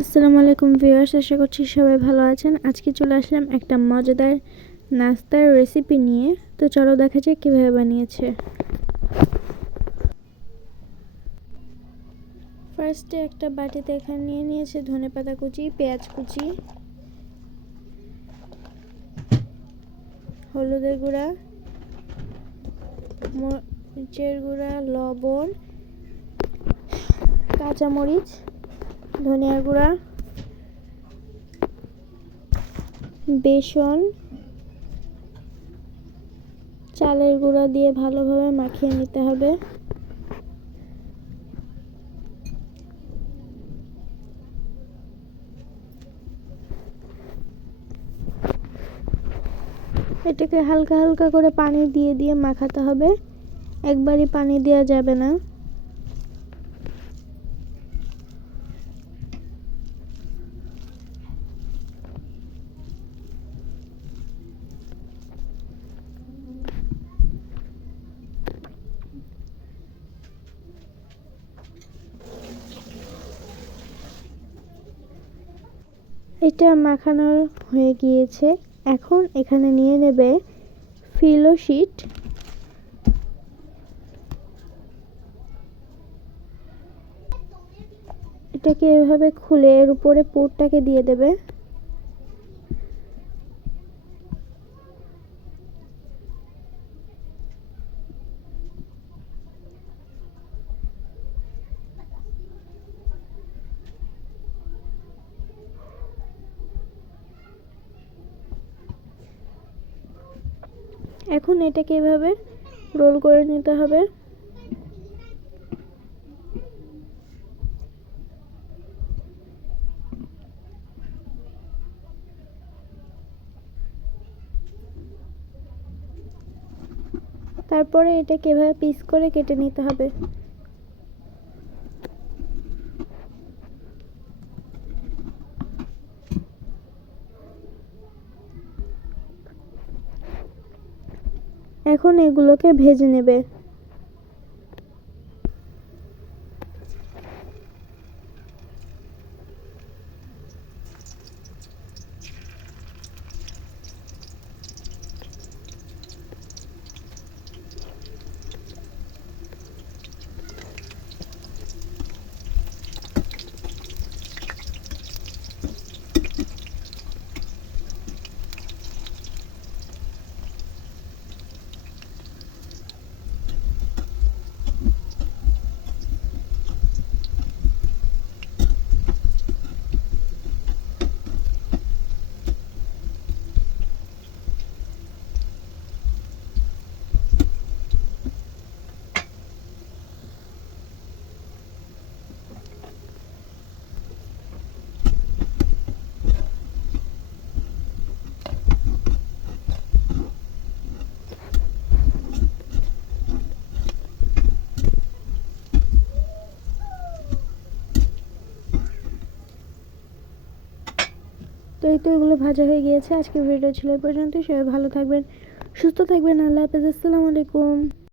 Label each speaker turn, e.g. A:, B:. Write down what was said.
A: আসসালামু আলাইকুম ভিউয়ার্স, আশা করছি সবাই ভালো আছেন। আজকে চলে আসলাম একটা মজাদার নাস্তার রেসিপি নিয়ে। তো চলো দেখা যাক কীভাবে বানিয়েছে। ফার্স্টে একটা বাটিতে এখানে নিয়ে নিয়েছে ধনে পাতা কুচি, পেঁয়াজ কুচি, হলুদের গুঁড়া, মরিচের গুঁড়া, লবণ, কাঁচামরিচ ধনিয়ার গুঁড়া, বেসন, চালের গুঁড়া দিয়ে ভালোভাবে মাখিয়ে নিতে হবে। এটাকে হালকা হালকা করে পানি দিয়ে দিয়ে মাখাতে হবে। একবারই পানি দেওয়া যাবে না। এটা মাখানো হয়ে গিয়েছে। এখন এখানে নিয়ে নেবে ফিলো শিট। এটাকে এভাবে খুলে এর উপরে পুরটাকে দিয়ে দেবে। এখন এটাকে এভাবে রোল করে নিতে হবে। তারপরে এটাকে এভাবে পিস করে কেটে নিতে হবে। এখন এগুলোকে ভেজে নেবে। তো এই তো এগুলো ভাজা হয়ে গিয়েছে। আজকে ভিডিও ছিল এই পর্যন্ত সবাই ভালো থাকবেন, সুস্থ থাকবেন। আল্লাহ হাফেজ। আসসালামু আলাইকুম।